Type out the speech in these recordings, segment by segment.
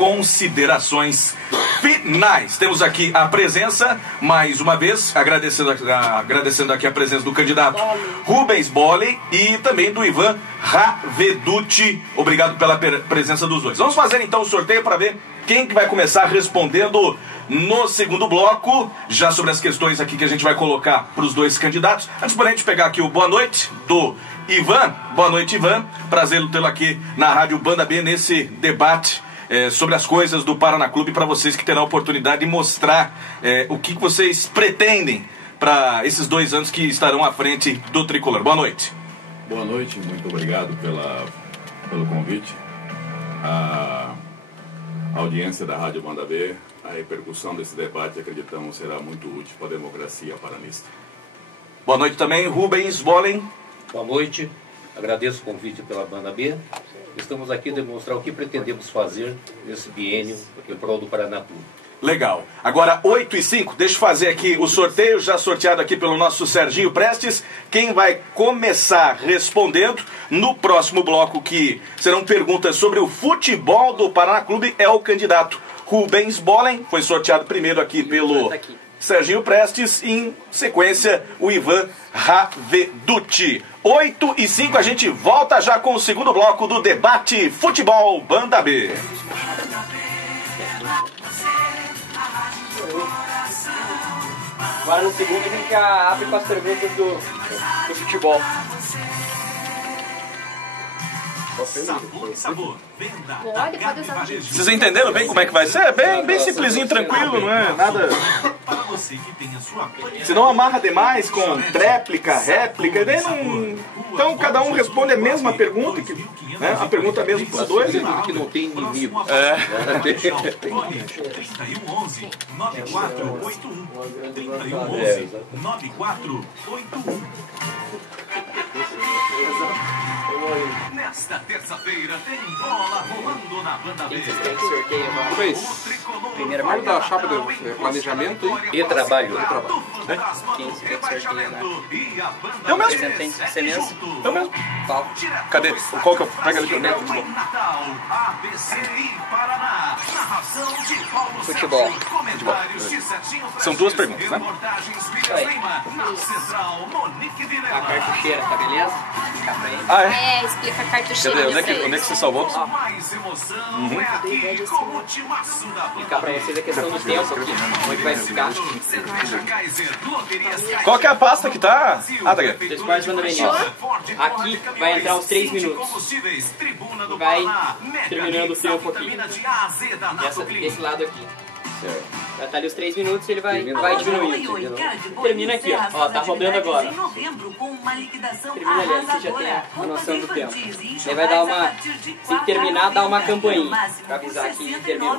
considerações finais. Temos aqui a presença, mais uma vez, agradecendo aqui a presença do candidato Rubens Bolley e também do Ivan Raveduti. Obrigado pela presença dos dois. Vamos fazer então o sorteio para ver quem que vai começar respondendo no segundo bloco, já sobre as questões aqui que a gente vai colocar para os dois candidatos. Antes de a gente pegar aqui o boa noite do Ivan. Boa noite, Ivan. Prazer tê-lo aqui na Rádio Banda B nesse debate sobre as coisas do Paraná Clube, para vocês que terão a oportunidade de mostrar o que vocês pretendem para esses 2 anos que estarão à frente do Tricolor. Boa noite. Boa noite, muito obrigado pelo convite. A audiência da Rádio Banda B, a repercussão desse debate, acreditamos, será muito útil para a democracia paranista. Boa noite também, Rubens Bolley. Boa noite, agradeço o convite pela Banda B. Estamos aqui a demonstrar o que pretendemos fazer nesse biênio em prol do Paraná Clube. Legal. Agora, 8h05, deixa eu fazer aqui o sorteio, já sorteado aqui pelo nosso Serginho Prestes. Quem vai começar respondendo no próximo bloco, que serão perguntas sobre o futebol do Paraná Clube, é o candidato Rubens Bolley. Foi sorteado primeiro aqui pelo Serginho Prestes, em sequência o Ivan Raveduti. 8h05, a gente volta já com o segundo bloco do debate Futebol Banda B. Agora no segundo a gente já abre com as perguntas do futebol. Sabor. Vocês entenderam bem como é que vai ser? É bem simplesinho, tranquilo, não é nada. Se não amarra demais com tréplica, réplica, daí não. Então cada um responde a mesma pergunta, né? A pergunta mesmo para os dois. Que não tem inimigo. 3111 9481 3111 9481. Nesta terça-feira tem bola rolando na Banda B. Primeiro vamos dar a chapa do planejamento e trabalho. Eu mesmo. Você mesmo? Eu mesmo. Cadê? Qual que eu pego ali pra dentro? Futebol. São 2 perguntas, né? A cartucheira, tá beleza? Fica pra ele. Ah, é? Explica a cartucheira. Onde é que você salvou? Ficar pra vocês a questão do tempo aqui. Onde vai ficar? Qual que é a pasta que tá? Ah, tá aqui. 2 quartos de Banda Aqui vai entrar uns 3 minutos. Vai terminando o tempo aqui. Esse lado aqui. Vai estar ali os 3 minutos e ele vai diminuindo. Termina aqui, ó. Tá rodando agora. Termina ali, você já tem a noção do tempo. Aí vai dar uma. Se terminar, dá uma campainha pra avisar que terminou.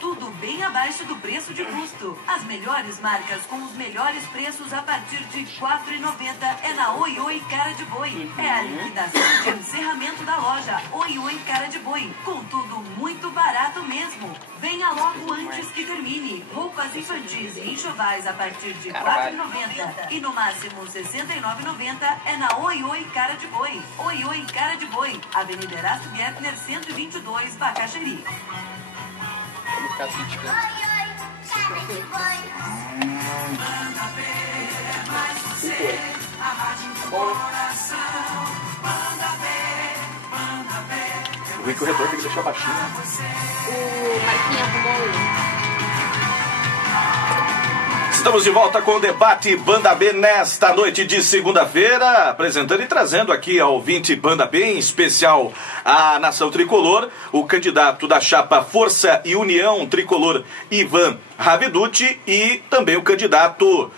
Tudo bem abaixo do preço de custo. As melhores marcas com os melhores preços a partir de R$ 4,90 é na Oi Oi Cara de Boi. É a liquidação de encerramento da loja Oi Oi Cara de Boi. Com tudo muito barato mesmo. Venha logo antes que termine. Roupas infantis e enxovais a partir de R$ 4,90 e no máximo R$ 69,90 é na Oi Oi Cara de Boi. Oi Oi Cara de Boi. Avenida Erasto Guertner 122, Bacaxeri. Vamos ficar criticando. O ruim corredor tem que deixar baixinho. O Marquinhos arrumou Estamos de volta com o debate Banda B nesta noite de segunda-feira, apresentando e trazendo aqui ao ouvinte Banda B, em especial a Nação Tricolor, o candidato da chapa Força e União Tricolor, Ivan Raveduti, e também o candidato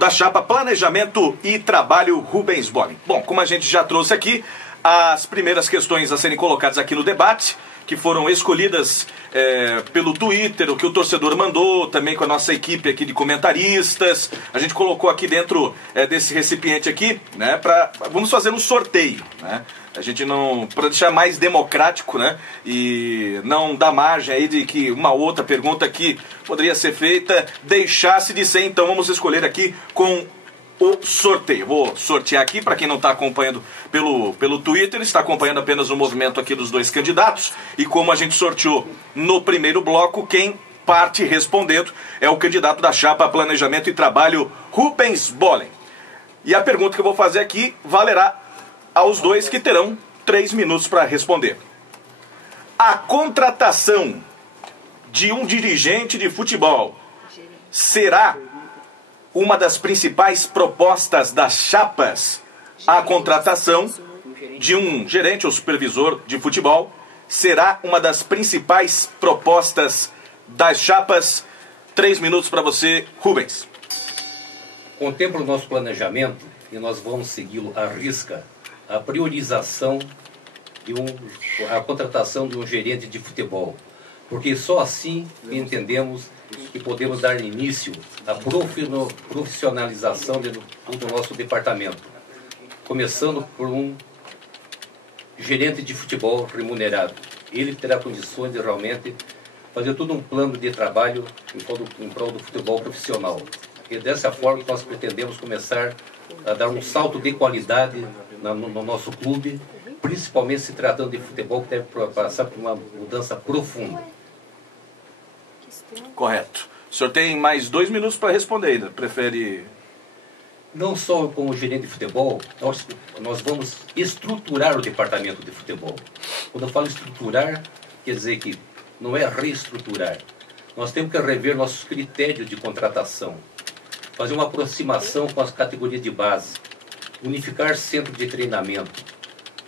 da chapa Planejamento e Trabalho, Rubens Bolley. Bom, como a gente já trouxe aqui, as primeiras questões a serem colocadas aqui no debate, que foram escolhidas pelo Twitter, o que o torcedor mandou, também com a nossa equipe aqui de comentaristas. A gente colocou aqui dentro desse recipiente aqui, né, vamos fazer um sorteio, né? A gente não, para deixar mais democrático, né, e não dar margem aí de que uma outra pergunta que poderia ser feita deixasse de ser. Então vamos escolher aqui com o sorteio. Vou sortear aqui para quem não está acompanhando pelo Twitter, está acompanhando apenas o movimento aqui dos dois candidatos. E como a gente sorteou no primeiro bloco, quem parte respondendo é o candidato da chapa Planejamento e Trabalho, Rubens Bollen. E a pergunta que eu vou fazer aqui valerá aos dois, que terão 3 minutos para responder. A contratação de um dirigente de futebol será uma das principais propostas das chapas? A contratação de um gerente ou supervisor de futebol será uma das principais propostas das chapas? 3 minutos para você, Rubens. Contempla o nosso planejamento e nós vamos segui-lo à risca, a priorização de a contratação de um gerente de futebol, porque só assim entendemos que podemos dar início à profissionalização do nosso departamento, começando por um gerente de futebol remunerado. Ele terá condições de realmente fazer todo um plano de trabalho em prol do futebol profissional. E dessa forma nós pretendemos começar a dar um salto de qualidade no nosso clube, principalmente se tratando de futebol, que deve passar por uma mudança profunda. Correto. O senhor tem mais 2 minutos para responder ainda. Prefere... Não só como gerente de futebol, nós vamos estruturar o departamento de futebol. Quando eu falo estruturar, quer dizer que não é reestruturar. Nós temos que rever nossos critérios de contratação, fazer uma aproximação com as categorias de base, unificar centro de treinamento.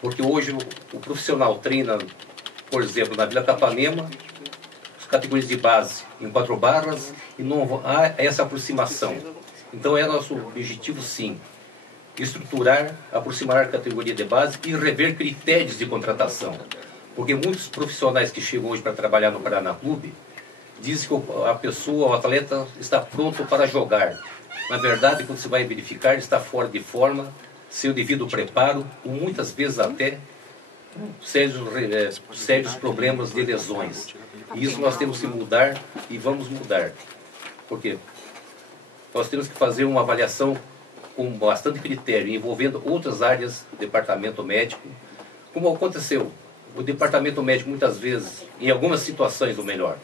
Porque hoje o profissional treina, por exemplo, na Vila Capanema, as categorias de base em 4 barras, e não há essa aproximação. Então é nosso objetivo, sim, estruturar, aproximar a categoria de base e rever critérios de contratação. Porque muitos profissionais que chegam hoje para trabalhar no Paraná Clube dizem que a pessoa, o atleta, está pronto para jogar. Na verdade, quando você vai verificar, ele está fora de forma, sem o devido preparo, ou muitas vezes até sérios problemas de lesões. E isso nós temos que mudar e vamos mudar. Por quê? Nós temos que fazer uma avaliação com bastante critério, envolvendo outras áreas do departamento médico. Como aconteceu, o departamento médico muitas vezes, em algumas situações ou melhor,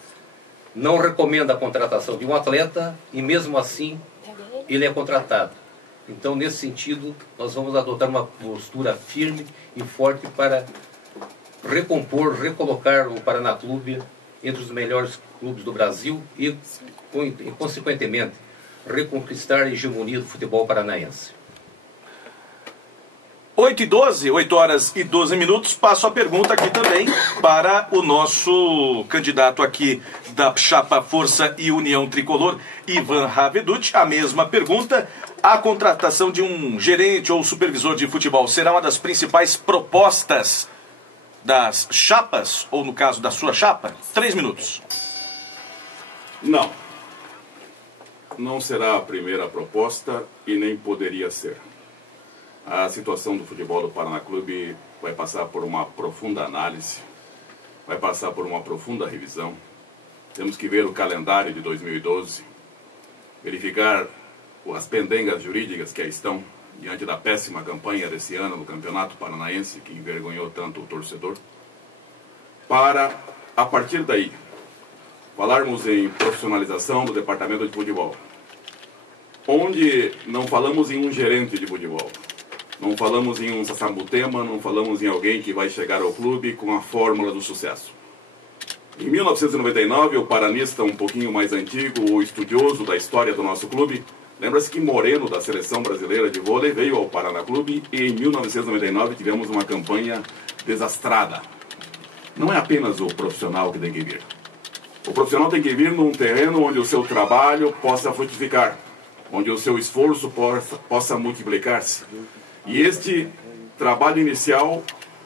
não recomenda a contratação de um atleta e mesmo assim ele é contratado. Então, nesse sentido, nós vamos adotar uma postura firme e forte para recompor, recolocar o Paraná Clube entre os melhores clubes do Brasil e consequentemente, reconquistar a hegemonia do futebol paranaense. 8h12, 8 horas e 12 minutos. Passo a pergunta aqui também para o nosso candidato aqui da chapa Força e União Tricolor, Ivan Raveduti. A mesma pergunta. A contratação de um gerente ou supervisor de futebol será uma das principais propostas das chapas, ou no caso da sua chapa? 3 minutos. Não. Não será a primeira proposta e nem poderia ser. A situação do futebol do Paraná Clube vai passar por uma profunda análise, vai passar por uma profunda revisão. Temos que ver o calendário de 2012, verificar as pendengas jurídicas que aí estão diante da péssima campanha desse ano no Campeonato Paranaense, que envergonhou tanto o torcedor, para, a partir daí, falarmos em profissionalização do departamento de futebol, onde não falamos em um gerente de futebol, não falamos em um Sassamutema, não falamos em alguém que vai chegar ao clube com a fórmula do sucesso. Em 1999, o paranista um pouquinho mais antigo, o estudioso da história do nosso clube, lembra-se que Moreno, da Seleção Brasileira de Vôlei, veio ao Paraná Clube e em 1999 tivemos uma campanha desastrada. Não é apenas o profissional que tem que vir. O profissional tem que vir num terreno onde o seu trabalho possa frutificar, onde o seu esforço possa multiplicar-se. E este trabalho inicial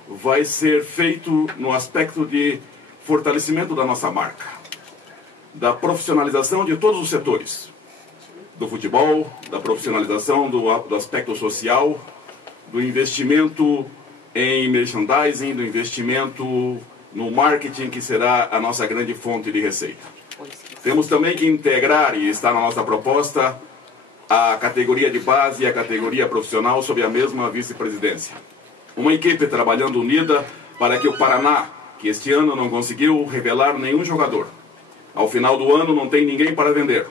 vai ser feito no aspecto de fortalecimento da nossa marca, da profissionalização de todos os setores, do futebol, da profissionalização do aspecto social, do investimento em merchandising, do investimento no marketing, que será a nossa grande fonte de receita. Temos também que integrar, e está na nossa proposta, a categoria de base e a categoria profissional sob a mesma vice-presidência. Uma equipe trabalhando unida para que o Paraná, que este ano não conseguiu revelar nenhum jogador, ao final do ano não tem ninguém para vender,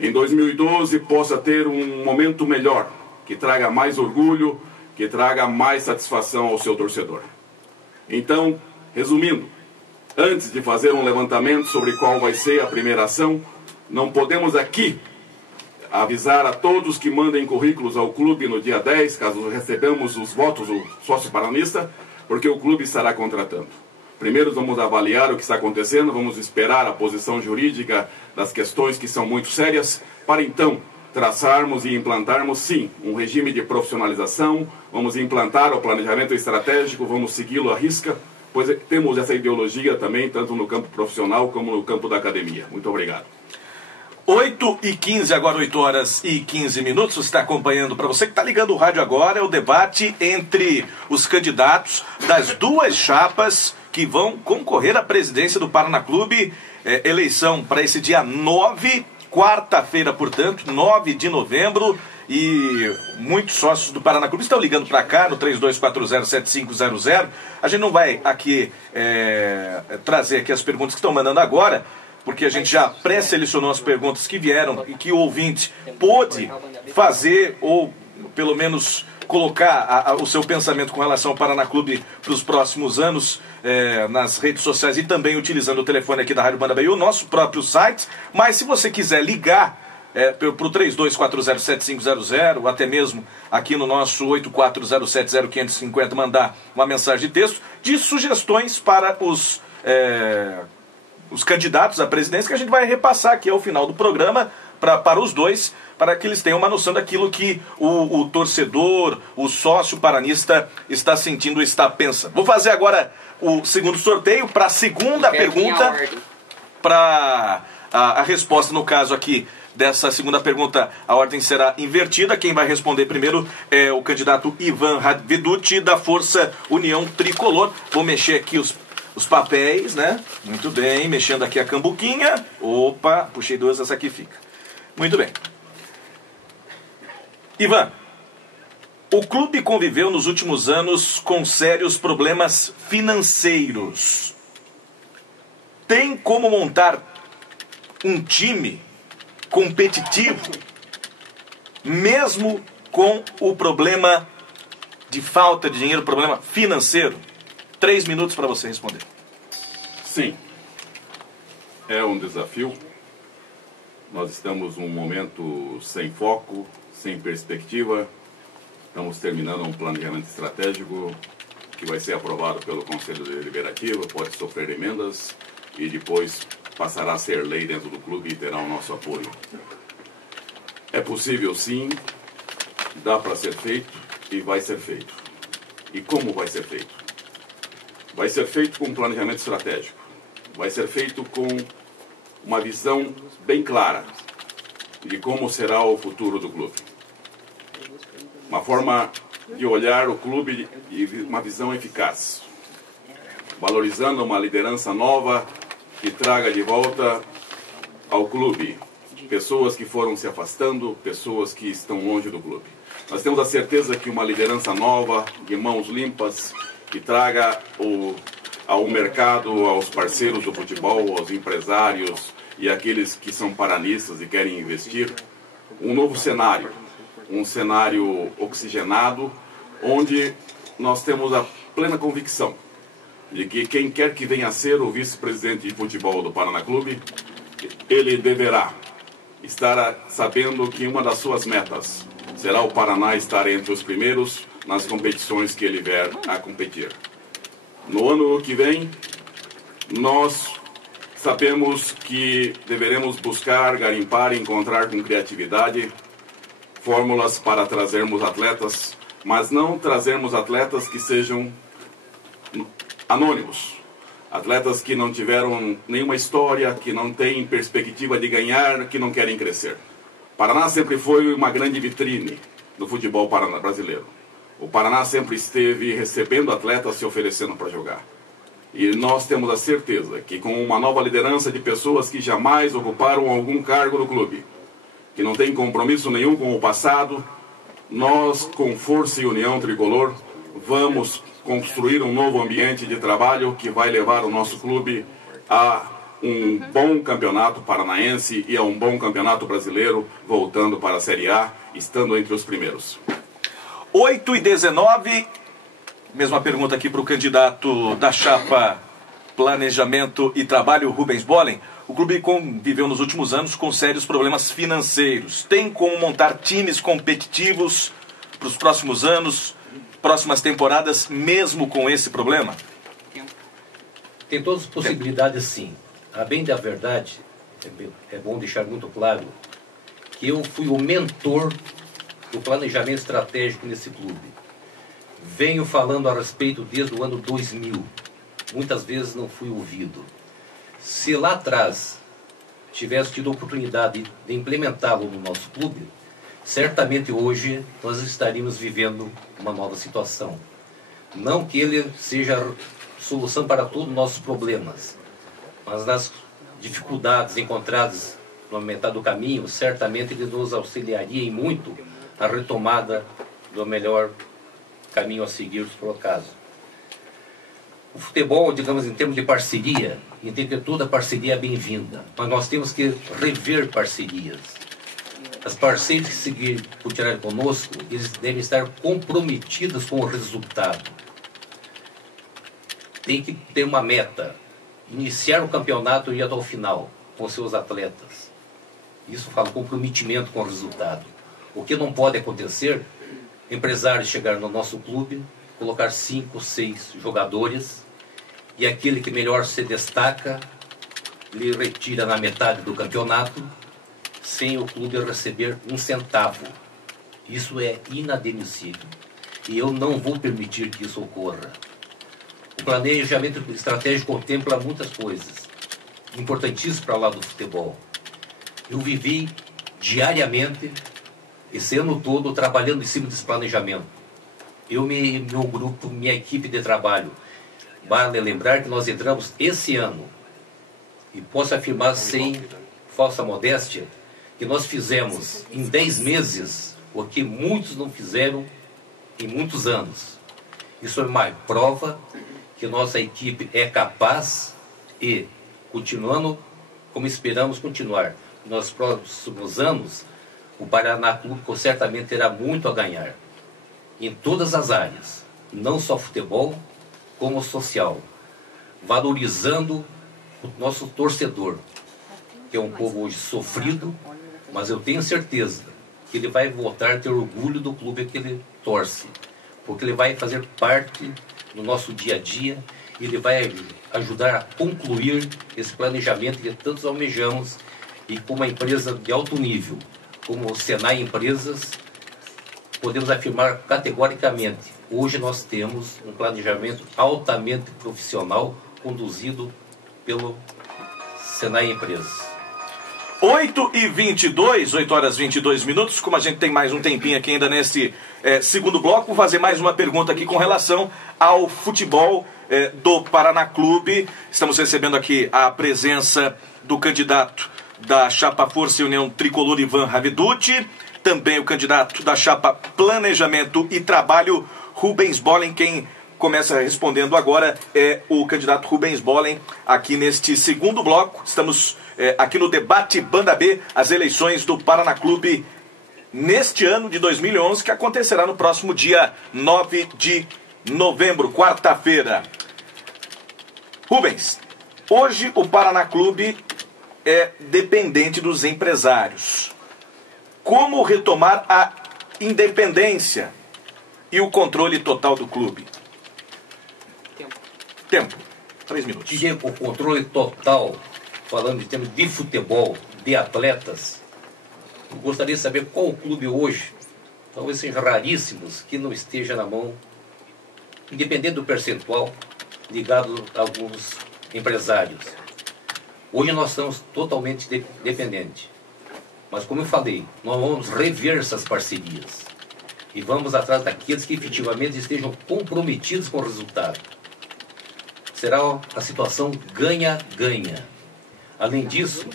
em 2012 possa ter um momento melhor, que traga mais orgulho, que traga mais satisfação ao seu torcedor. Então, resumindo, antes de fazer um levantamento sobre qual vai ser a primeira ação, não podemos aqui avisar a todos que mandem currículos ao clube no dia 10, caso recebamos os votos do sócio paranista, porque o clube estará contratando. Primeiro vamos avaliar o que está acontecendo, vamos esperar a posição jurídica das questões que são muito sérias, para então traçarmos e implantarmos, sim, um regime de profissionalização, vamos implantar o planejamento estratégico, vamos segui-lo à risca, pois temos essa ideologia também, tanto no campo profissional como no campo da academia. Muito obrigado. 8h15, agora 8h15. Você está acompanhando, para você que está ligando o rádio agora, é o debate entre os candidatos das duas chapas que vão concorrer à presidência do Paraná Clube. Eleição para esse dia 9, quarta-feira, portanto, 9 de novembro. E muitos sócios do Paraná Clube estão ligando para cá no 3240-7500. A gente não vai aqui trazer aqui as perguntas que estão mandando agora, porque a gente já pré-selecionou as perguntas que vieram e que o ouvinte pôde fazer, ou pelo menos colocar o seu pensamento com relação ao Paraná Clube para os próximos anos nas redes sociais e também utilizando o telefone aqui da Rádio Banda B e o nosso próprio site. Mas se você quiser ligar para o 3240-7500, ou até mesmo aqui no nosso 84070550, mandar uma mensagem de texto de sugestões para os candidatos à presidência, que a gente vai repassar aqui ao final do programa para os dois, para que eles tenham uma noção daquilo que o torcedor, o sócio paranista está sentindo, está pensando. Vou fazer agora o segundo sorteio para a segunda pergunta, para a resposta, no caso aqui dessa segunda pergunta, a ordem será invertida. Quem vai responder primeiro é o candidato Ivan Radveduti, da Força União Tricolor. Vou mexer aqui os papéis, né? Muito bem, mexendo aqui a cambuquinha. Opa, puxei duas, essa aqui fica. Muito bem. Ivan, o clube conviveu nos últimos anos com sérios problemas financeiros. Tem como montar um time competitivo, mesmo com o problema de falta de dinheiro, problema financeiro? 3 minutos para você responder. Sim, é um desafio. Nós estamos num momento sem foco, sem perspectiva. Estamos terminando um planejamento estratégico que vai ser aprovado pelo Conselho Deliberativo, pode sofrer emendas e depois passará a ser lei dentro do clube e terá o nosso apoio. É possível, sim, dá para ser feito e vai ser feito. E como vai ser feito? Vai ser feito com um planejamento estratégico. Vai ser feito com uma visão bem clara de como será o futuro do clube. Uma forma de olhar o clube e uma visão eficaz. Valorizando uma liderança nova que traga de volta ao clube pessoas que foram se afastando, pessoas que estão longe do clube. Nós temos a certeza que uma liderança nova, de mãos limpas, que traga ao mercado, aos parceiros do futebol, aos empresários e aqueles que são paranistas e querem investir, um novo cenário, um cenário oxigenado, onde nós temos a plena convicção de que quem quer que venha a ser o vice-presidente de futebol do Paraná Clube, ele deverá estar sabendo que uma das suas metas será o Paraná estar entre os primeiros nas competições que ele vier a competir. No ano que vem, nós sabemos que deveremos buscar, garimpar e encontrar com criatividade fórmulas para trazermos atletas, mas não trazermos atletas que sejam anônimos. Atletas que não tiveram nenhuma história, que não têm perspectiva de ganhar, que não querem crescer. Paraná sempre foi uma grande vitrine do futebol brasileiro. O Paraná sempre esteve recebendo atletas se oferecendo para jogar. E nós temos a certeza que com uma nova liderança de pessoas que jamais ocuparam algum cargo no clube, que não tem compromisso nenhum com o passado, nós, com Força e União Tricolor, vamos construir um novo ambiente de trabalho que vai levar o nosso clube a um bom campeonato paranaense e a um bom campeonato brasileiro, voltando para a Série A, estando entre os primeiros. 8h19, mesma pergunta aqui para o candidato da chapa Planejamento e Trabalho, Rubens Bollen. O clube conviveu nos últimos anos com sérios problemas financeiros. Tem como montar times competitivos para os próximos anos, próximas temporadas, mesmo com esse problema? Tem todas as possibilidades, sim. A bem da verdade, é bom deixar muito claro que eu fui o mentor do planejamento estratégico nesse clube. Venho falando a respeito desde o ano 2000. Muitas vezes não fui ouvido. Se lá atrás tivesse tido a oportunidade de implementá-lo no nosso clube, certamente hoje nós estaríamos vivendo uma nova situação. Não que ele seja a solução para todos os nossos problemas, mas nas dificuldades encontradas na metade do caminho, certamente ele nos auxiliaria em muito a retomada do melhor caminho a seguir, se for o caso. O futebol, digamos, em termos de parceria, entendo que toda parceria é bem-vinda, mas nós temos que rever parcerias. As parceiras que seguirem por tirar conosco, eles devem estar comprometidos com o resultado. Tem que ter uma meta, iniciar o campeonato e ir até o final com seus atletas. Isso fala comprometimento com o resultado. O que não pode acontecer, empresários chegar no nosso clube, colocar 5, 6 jogadores e aquele que melhor se destaca, lhe retira na metade do campeonato sem o clube receber um centavo. Isso é inadmissível e eu não vou permitir que isso ocorra. O planejamento estratégico contempla muitas coisas importantíssimas para o lado do futebol. Eu vivi diariamente, esse ano todo, trabalhando em cima desse planejamento. Eu, meu grupo, minha equipe de trabalho. Vale lembrar que nós entramos esse ano, e posso afirmar sem falsa modéstia, que nós fizemos em 10 meses o que muitos não fizeram em muitos anos. Isso é uma prova que nossa equipe é capaz e, continuando como esperamos continuar, nos próximos anos, o Paraná Clube certamente terá muito a ganhar em todas as áreas, não só futebol, como social, valorizando o nosso torcedor, que é um povo hoje sofrido, mas eu tenho certeza que ele vai voltar a ter orgulho do clube que ele torce, porque ele vai fazer parte do nosso dia a dia, e ele vai ajudar a concluir esse planejamento que tantos almejamos, e com uma empresa de alto nível, como o Senai Empresas, podemos afirmar categoricamente, hoje nós temos um planejamento altamente profissional, conduzido pelo Senai Empresas. 8h22, 8h22, como a gente tem mais um tempinho aqui ainda nesse segundo bloco, vou fazer mais uma pergunta aqui com relação ao futebol do Paraná Clube. Estamos recebendo aqui a presença do candidato da chapa Força e União Tricolor, Ivan Raveduti, também o candidato da chapa Planejamento e Trabalho, Rubens Bollen. Quem começa respondendo agora é o candidato Rubens Bollen, aqui neste segundo bloco. Estamos aqui no debate Banda B, as eleições do Paraná Clube neste ano de 2011, que acontecerá no próximo dia 9 de novembro, quarta-feira. Rubens, hoje o Paraná Clube é dependente dos empresários. Como retomar a independência e o controle total do clube? Tempo. 3 minutos. Diria que o controle total, falando em termos de futebol, de atletas, eu gostaria de saber qual o clube hoje, talvez sejam raríssimos, que não esteja na mão, independente do percentual, ligado a alguns empresários. Hoje nós estamos totalmente dependentes. Mas como eu falei, nós vamos rever essas parcerias. E vamos atrás daqueles que efetivamente estejam comprometidos com o resultado. Será a situação ganha-ganha. Além disso,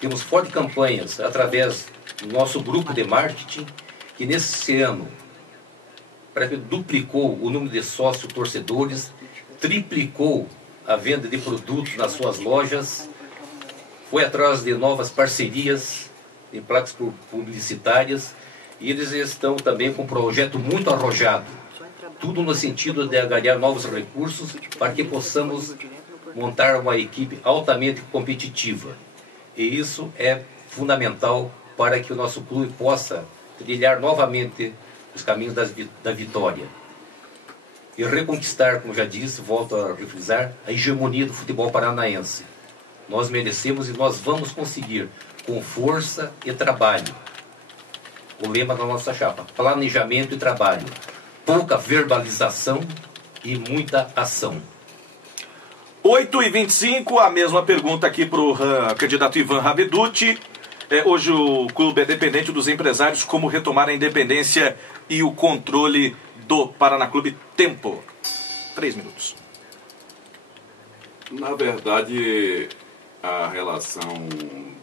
temos fortes campanhas através nosso grupo de marketing, que nesse ano duplicou o número de sócios torcedores, triplicou a venda de produtos nas suas lojas, foi atrás de novas parcerias em placas publicitárias, e eles estão também com um projeto muito arrojado, tudo no sentido de angariar novos recursos para que possamos montar uma equipe altamente competitiva. E isso é fundamental para que o nosso clube possa trilhar novamente os caminhos da vitória e reconquistar, como já disse, volto a refrisar, a hegemonia do futebol paranaense. Nós merecemos e nós vamos conseguir com força e trabalho. O lema da nossa chapa: planejamento e trabalho, pouca verbalização e muita ação. 8h25, a mesma pergunta aqui para o candidato Ivan Raveduti. Hoje o clube é dependente dos empresários. Como retomar a independência e o controle do Paraná Clube? Tempo. 3 minutos. Na verdade, a relação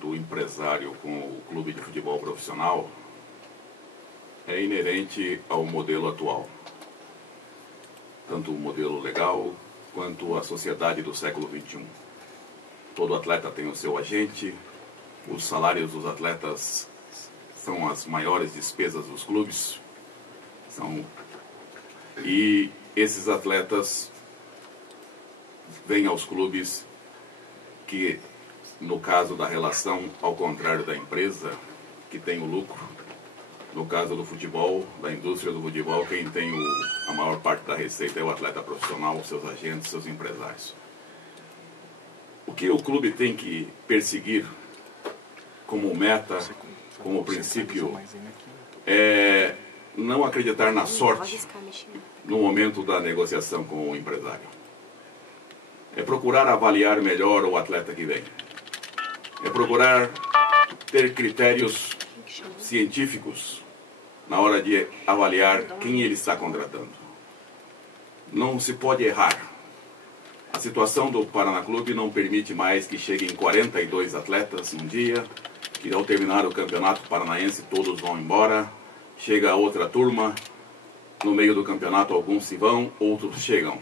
do empresário com o clube de futebol profissional é inerente ao modelo atual. Tanto o modelo legal quanto a sociedade do século XXI. Todo atleta tem o seu agente, os salários dos atletas são as maiores despesas dos clubes, e esses atletas vêm aos clubes que, no caso da relação, ao contrário da empresa, que tem o lucro, no caso do futebol, da indústria do futebol, quem tem a maior parte da receita é o atleta profissional, seus agentes, seus empresários. O que o clube tem que perseguir como meta, como princípio, é não acreditar na sorte no momento da negociação com o empresário. É procurar avaliar melhor o atleta que vem. É procurar ter critérios científicos na hora de avaliar quem ele está contratando. Não se pode errar. A situação do Paraná Clube não permite mais que cheguem 42 atletas num dia, que ao terminar o campeonato paranaense todos vão embora, chega outra turma, no meio do campeonato alguns se vão, outros chegam.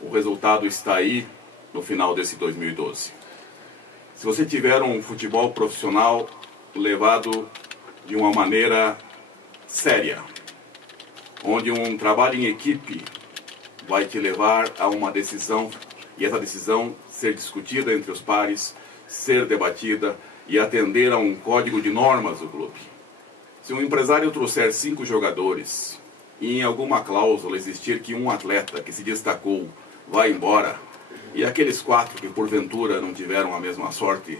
O resultado está aí no final desse 2012. Se você tiver um futebol profissional levado de uma maneira séria, onde um trabalho em equipe vai te levar a uma decisão, e essa decisão ser discutida entre os pares, ser debatida e atender a um código de normas do clube. Se um empresário trouxer 5 jogadores e em alguma cláusula existir que um atleta que se destacou vai embora, e aqueles 4 que porventura não tiveram a mesma sorte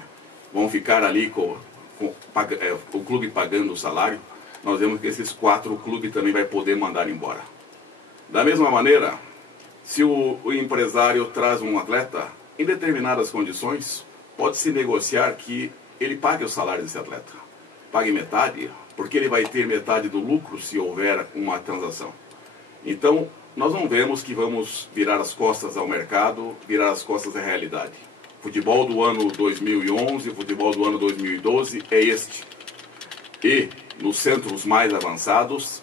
vão ficar ali com o clube pagando o salário, nós vemos que esses 4 o clube também vai poder mandar embora. Da mesma maneira, se o empresário traz um atleta, em determinadas condições, pode-se negociar que ele pague o salário desse atleta. Pague metade, porque ele vai ter metade do lucro se houver uma transação. Então, nós não vemos que vamos virar as costas ao mercado, virar as costas à realidade. Futebol do ano 2011, futebol do ano 2012 é este. E, nos centros mais avançados,